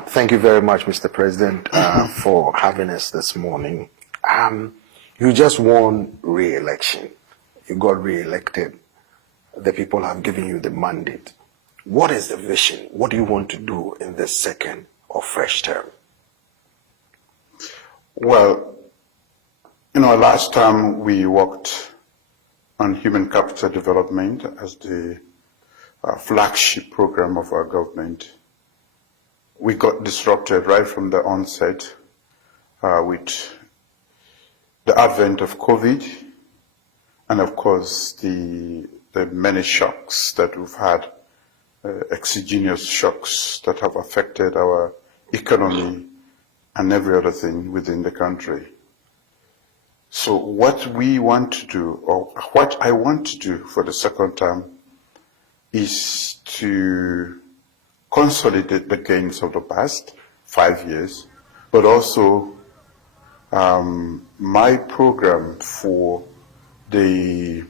Thank you very much, Mr. President, for having us this morning. You just won re-election. You got re-elected. The people have given you the mandate. What is the vision? What do you want to do in the second or fresh term? Well, last time we worked on human capital development as the flagship program of our government. We got disrupted right from the onset with the advent of COVID and, of course, the many shocks that we've had, exogenous shocks that have affected our economy and every other thing within the country. So what we want to do, or what I want to do for the second term, is to consolidate the gains of the past 5 years, but also my program for the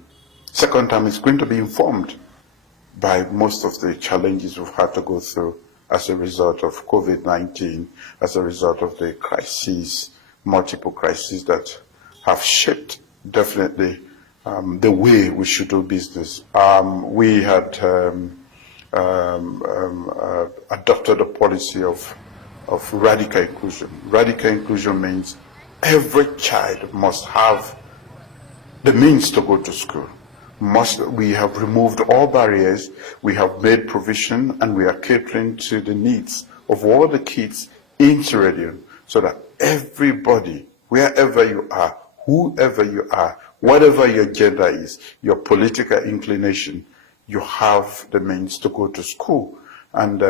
second term is going to be informed by most of the challenges we've had to go through as a result of COVID-19, as a result of the crises, multiple crises that have shaped definitely the way we should do business. We had adopted a policy of radical inclusion. Radical inclusion means every child must have the means to go to school. We have removed all barriers, we have made provision, and we are catering to the needs of all the kids in Sierra Leone, so that everybody, wherever you are, whoever you are, whatever your gender is, your political inclination, you have the means to go to school. And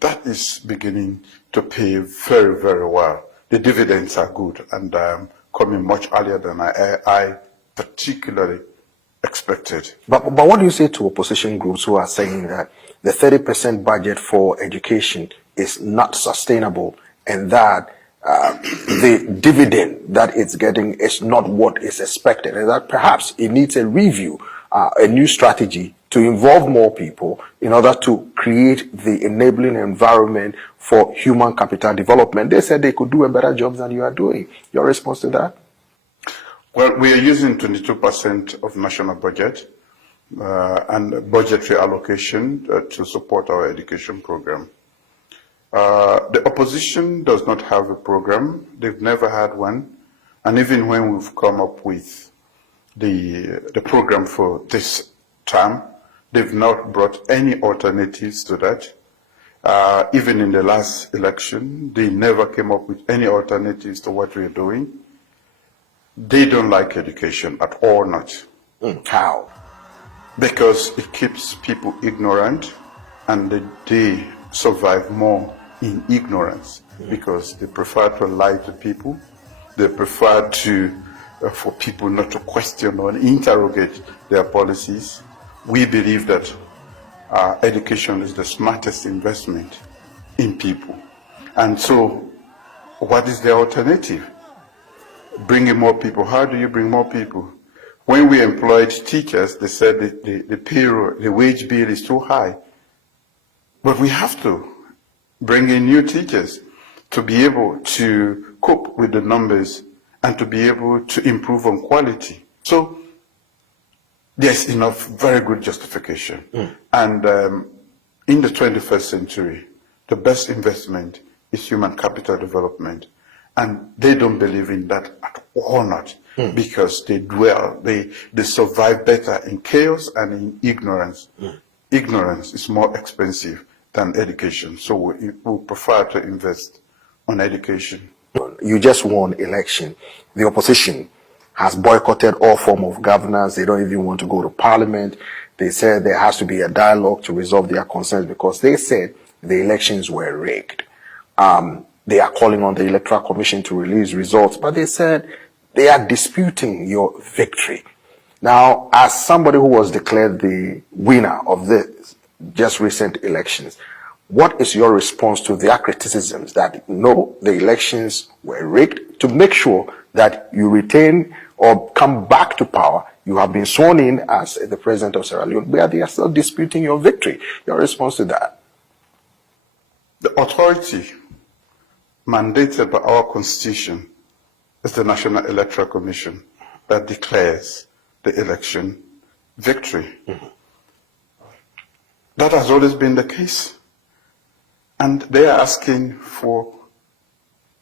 that is beginning to pay very, very well. The dividends are good and coming much earlier than I particularly expected. But what do you say to opposition groups who are saying that the 30% budget for education is not sustainable and that the dividend that it's getting is not what is expected, and that perhaps it needs a review, a new strategy to involve more people in order to create the enabling environment for human capital development? They said they could do a better job than you are doing. Your response to that? Well, we are using 22% of national budget and budgetary allocation to support our education program. The opposition does not have a program. They've never had one. And even when we've come up with the program for this term, they've not brought any alternatives to that. Even in the last election, they never came up with any alternatives to what we're doing. They don't like education at all, not. How? Because it keeps people ignorant, and they survive more in ignorance because they prefer to lie to people. They prefer for people not to question or interrogate their policies. We believe that education is the smartest investment in people. And so, what is the alternative? Bringing more people. How do you bring more people? When we employed teachers, they said the payroll, the wage bill is too high. But we have to bring in new teachers to be able to cope with the numbers and to be able to improve on quality. So there's enough very good justification. And in the 21st century, the best investment is human capital development. And they don't believe in that at all, not because they survive better in chaos and in ignorance. Ignorance is more expensive than education, so we prefer to invest on education. You just won election. The opposition has boycotted all form of governance. They don't even want to go to parliament. They said there has to be a dialogue to resolve their concerns because they said the elections were rigged. They are calling on the Electoral Commission to release results, but they said they are disputing your victory. Now, as somebody who was declared the winner of the just recent elections, what is your response to their criticisms that no, the elections were rigged, to make sure that you retain or come back to power? You have been sworn in as the president of Sierra Leone, but they are still disputing your victory. Your response to that? The authority mandated by our Constitution is the National Electoral Commission that declares the election victory. That has always been the case. And they are asking for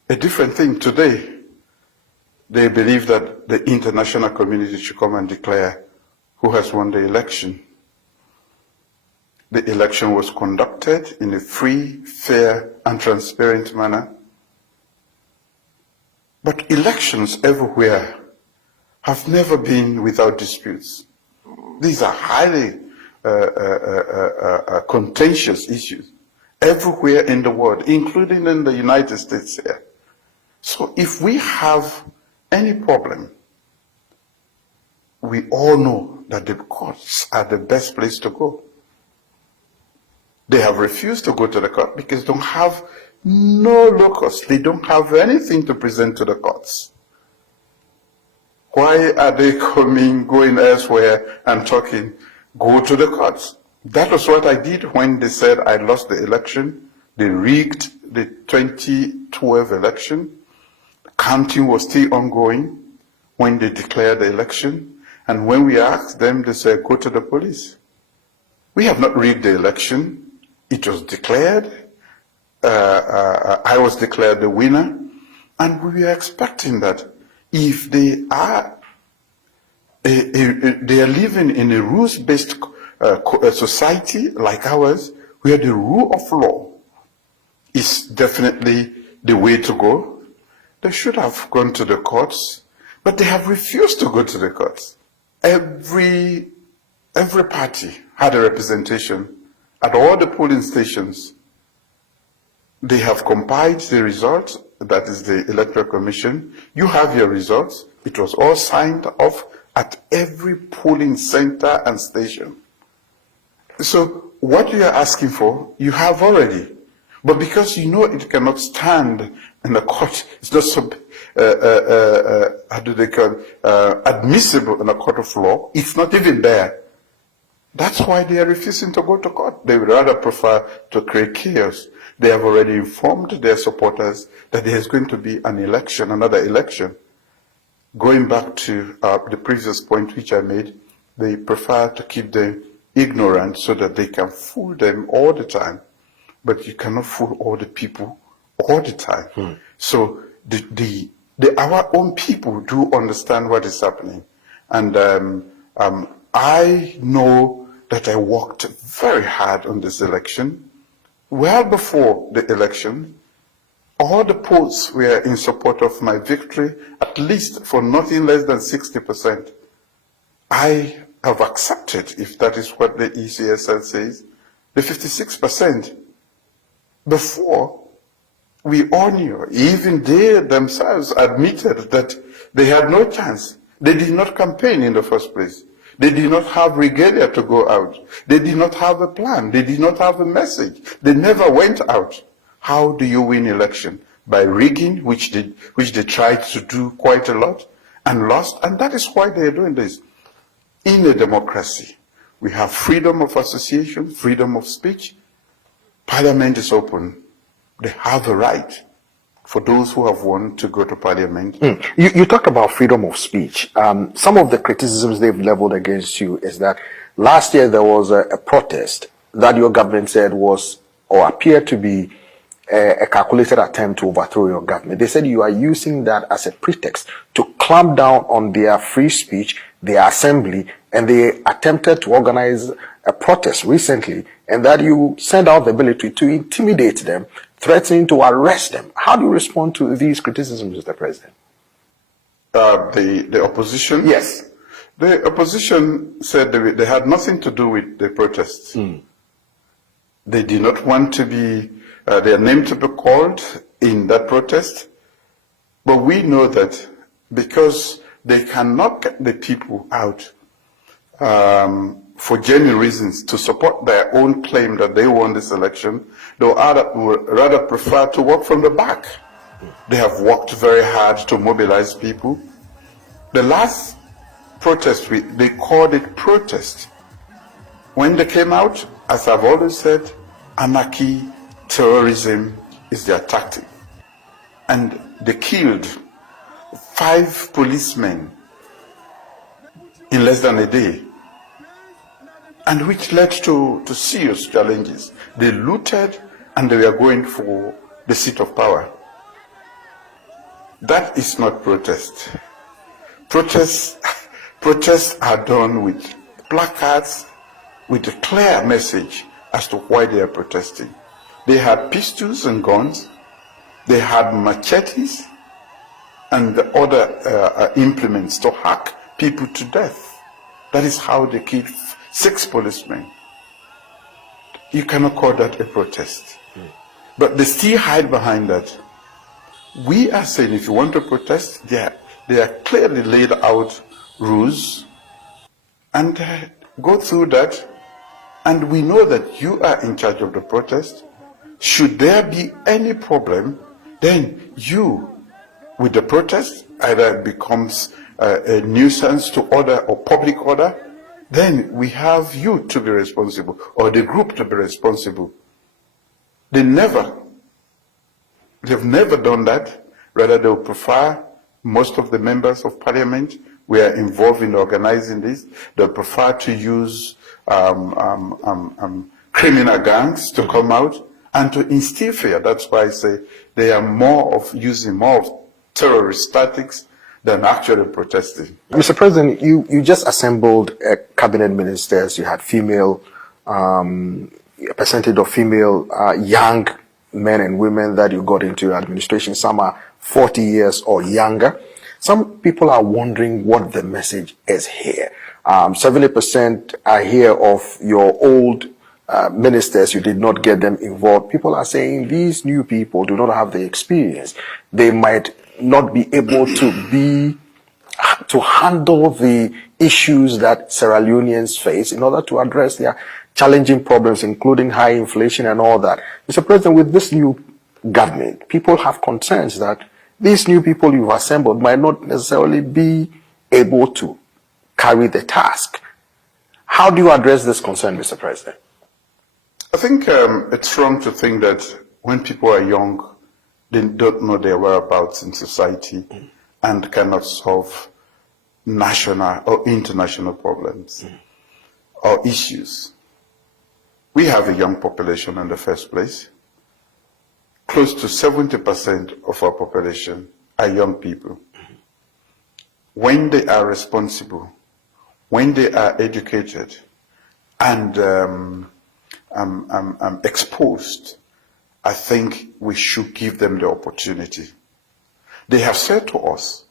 a different thing today. They believe that the international community should come and declare who has won the election. The election was conducted in a free, fair, and transparent manner. But elections everywhere have never been without disputes. These are highly contentious issues everywhere in the world, including in the United States here. So if we have any problem, we all know that the courts are the best place to go. They have refused to go to the court because they don't have no locus. They don't have anything to present to the courts. Why are they going elsewhere and talking? Go to the courts. That was what I did when they said I lost the election. They rigged the 2012 election. Counting was still ongoing when they declared the election. And when we asked them, they said, go to the police. We have not rigged the election. It was declared. I was declared the winner. And we were expecting that if they are living in a rules-based society like ours, where the rule of law is definitely the way to go, they should have gone to the courts, but they have refused to go to the courts. Every party had a representation at all the polling stations. They have compiled the results, that is the Electoral Commission. You have your results. It was all signed off at every polling center and station. So what you are asking for, you have already. But because you know it cannot stand in the court, it's not so, how do they call it, admissible in a court of law, it's not even there. That's why they are refusing to go to court. They would rather prefer to create chaos. They have already informed their supporters that there is going to be an election, another election. Going back to the previous point which I made, they prefer to keep them ignorant so that they can fool them all the time. But you cannot fool all the people all the time. So our own people do understand what is happening. And I know that I worked very hard on this election. Well before the election, all the polls were in support of my victory, at least for nothing less than 60%. I have accepted, if that is what the ECSL says, the 56%. Before, we all knew, even they themselves admitted that they had no chance. They did not campaign in the first place. They did not have regalia to go out. They did not have a plan. They did not have a message. They never went out. How do you win election? By rigging, which they tried to do quite a lot and lost. And that is why they are doing this. In a democracy, we have freedom of association, freedom of speech. Parliament is open. They have a right for those who have won to go to parliament. You talk about freedom of speech. Some of the criticisms they've leveled against you is that last year there was a protest that your government said was or appeared to be a calculated attempt to overthrow your government. They said you are using that as a pretext to clamp down on their free speech, their assembly, and they attempted to organize a protest recently, and that you send out the ability to intimidate them, threatening to arrest them. How do you respond to these criticisms, Mr. President? The opposition? Yes. The opposition said they had nothing to do with the protests. They did not want to be, their name to be called in that protest. But we know that because they cannot get the people out for genuine reasons to support their own claim that they won this election, they would rather prefer to work from the back. They have worked very hard to mobilize people. The last protest, they called it protest. When they came out, as I've always said, anarchy, terrorism is their tactic. and they killed 5 policemen in less than a day, and which led to serious challenges. They looted and they were going for the seat of power. That is not protest. Protests are done with placards, with a clear message as to why they are protesting. They had pistols and guns, they had machetes and the other implements to hack people to death. That is how they killed 6 policemen. You cannot call that a protest. But they still hide behind that. We are saying if you want to protest, there are clearly laid out rules, and go through that, and we know that you are in charge of the protest. Should there be any problem, then you, with the protest, either it becomes a nuisance to order or public order, then we have you to be responsible, or the group to be responsible. They've never done that. Rather, they would prefer most of the members of parliament were involved in organizing this. They prefer to use criminal gangs to come out and to instill fear. That's why I say they are using more of terrorist tactics than actually protesting. Mr. President, you just assembled cabinet ministers. You had female, a percentage of female young men and women that you got into your administration. Some are 40 years or younger. Some people are wondering what the message is here. 70% are here of your old ministers. You did not get them involved. People are saying these new people do not have the experience. They might not be able to handle the issues that Sierra Leoneans face in order to address their challenging problems, including high inflation and all that. Mr. President, with this new government, people have concerns that these new people you've assembled might not necessarily be able to carry the task. How do you address this concern, Mr. President? I think it's wrong to think that when people are young, they don't know their whereabouts in society and cannot solve national or international problems or issues. We have a young population in the first place. Close to 70% of our population are young people. When they are responsible, when they are educated and exposed, I think we should give them the opportunity. They have said to us,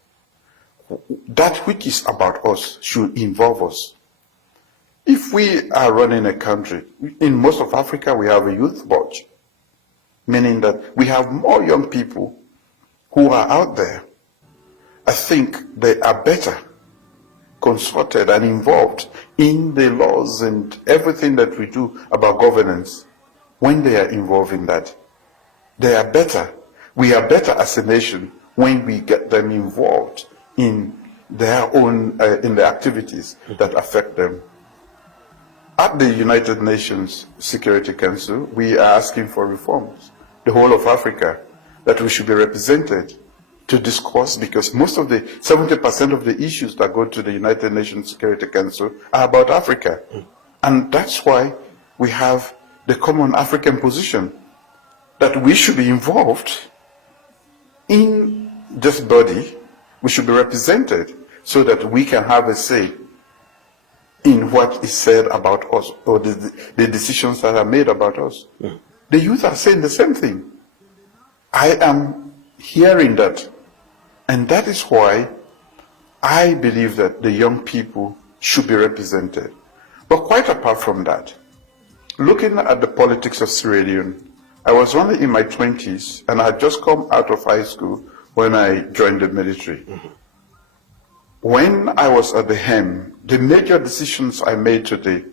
that which is about us should involve us. If we are running a country, in most of Africa we have a youth bulge, meaning that we have more young people who are out there. I think they are better consulted and involved in the laws and everything that we do about governance when they are involved in that. They are better. We are better as a nation when we get them involved in their own, in the activities that affect them. At the United Nations Security Council, we are asking for reforms. The whole of Africa, that we should be represented to discuss, because most of the 70% of the issues that go to the United Nations Security Council are about Africa. And that's why we have the common African position that we should be involved in this body. We should be represented so that we can have a say in what is said about us or the decisions that are made about us. The youth are saying the same thing. I am hearing that. And that is why I believe that the young people should be represented. But quite apart from that, looking at the politics of Sierra Leone, I was only in my 20s and I had just come out of high school when I joined the military. When I was at the helm, the major decisions I made today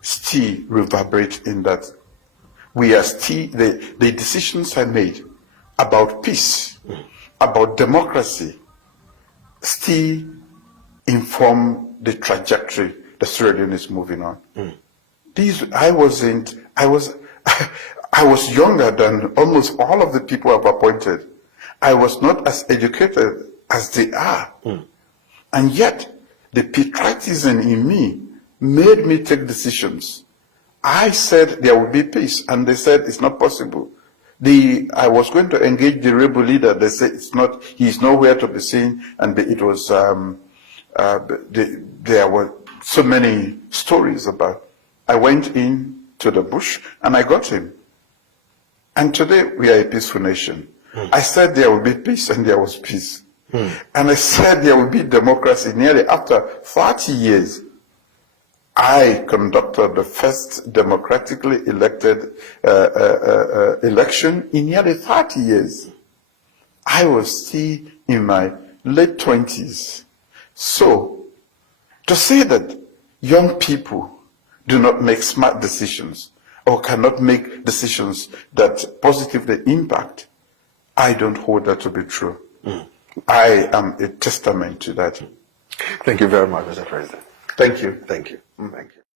still reverberate in that. We are still, the decisions I made about peace, about democracy, still inform the trajectory the Sierra Leone is moving on. I was younger than almost all of the people I've appointed. I was not as educated as they are. And yet, the patriotism in me made me take decisions. I said there will be peace, and they said it's not possible. I was going to engage the rebel leader. They said he's nowhere to be seen, and it was there were so many stories about. I went in to the bush and I got him. And today we are a peaceful nation. I said there will be peace, and there was peace. And I said there will be democracy. Nearly after 40 years, I conducted the first democratically elected election in nearly 30 years. I was still in my late 20s. So, to say that young people do not make smart decisions or cannot make decisions that positively impact, I don't hold that to be true. I am a testament to that. Thank you very much, Mr. President. Thank you. Thank you. Thank you.